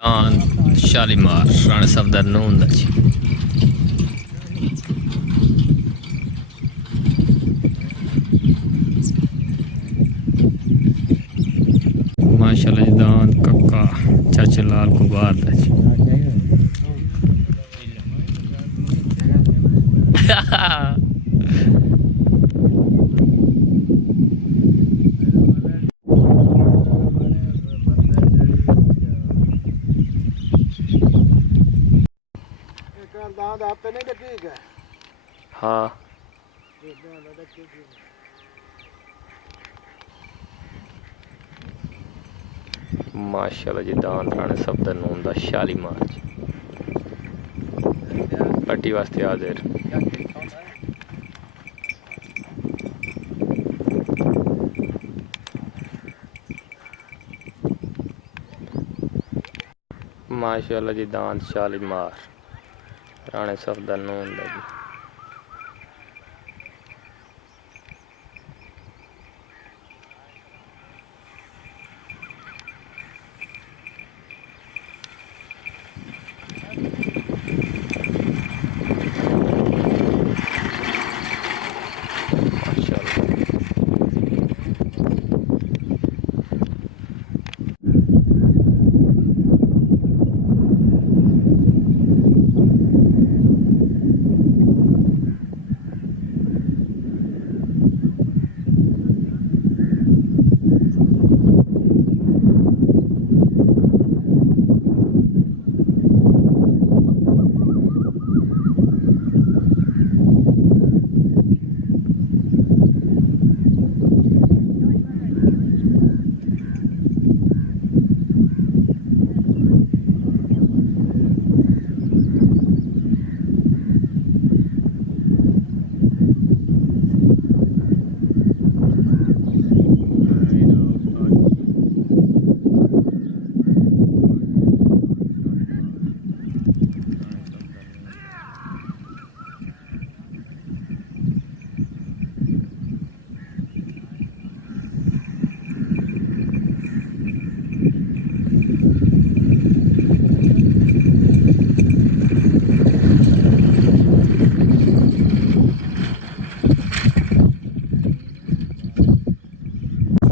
शालीमार राणा सफदर नून दा जी माशाल्लाह जी दान कक्का चाचा लाल कुबार दा जी हाँ माशाल्लाह जी दान राणा सफदर नून दा शालीमार जी पट्टी वास्ते हाजिर माशाल्लाह जी दान शालीमार राणा सफदर नून दा जी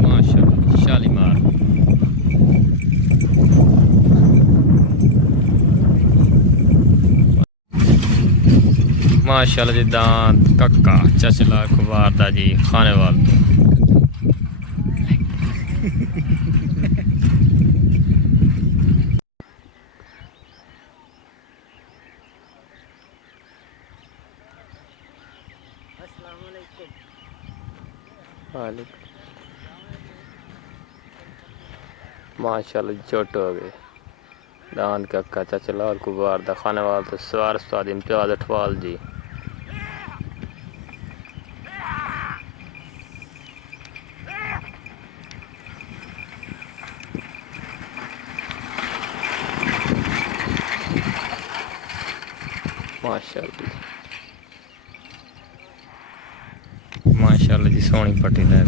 माशाल्लाह शालीमार माशाल्लाह जी दान कक्का चाचा लाल कुबार दा जी खानेवाल तो माशाल्लाह चोट हो गए दान कक्का चाचा लाल कुबार दा खानेवाल तो सवार उस्ताद इम्तियाज अठवाल जी माशाल्लाह जी सोहनी पट्टी लै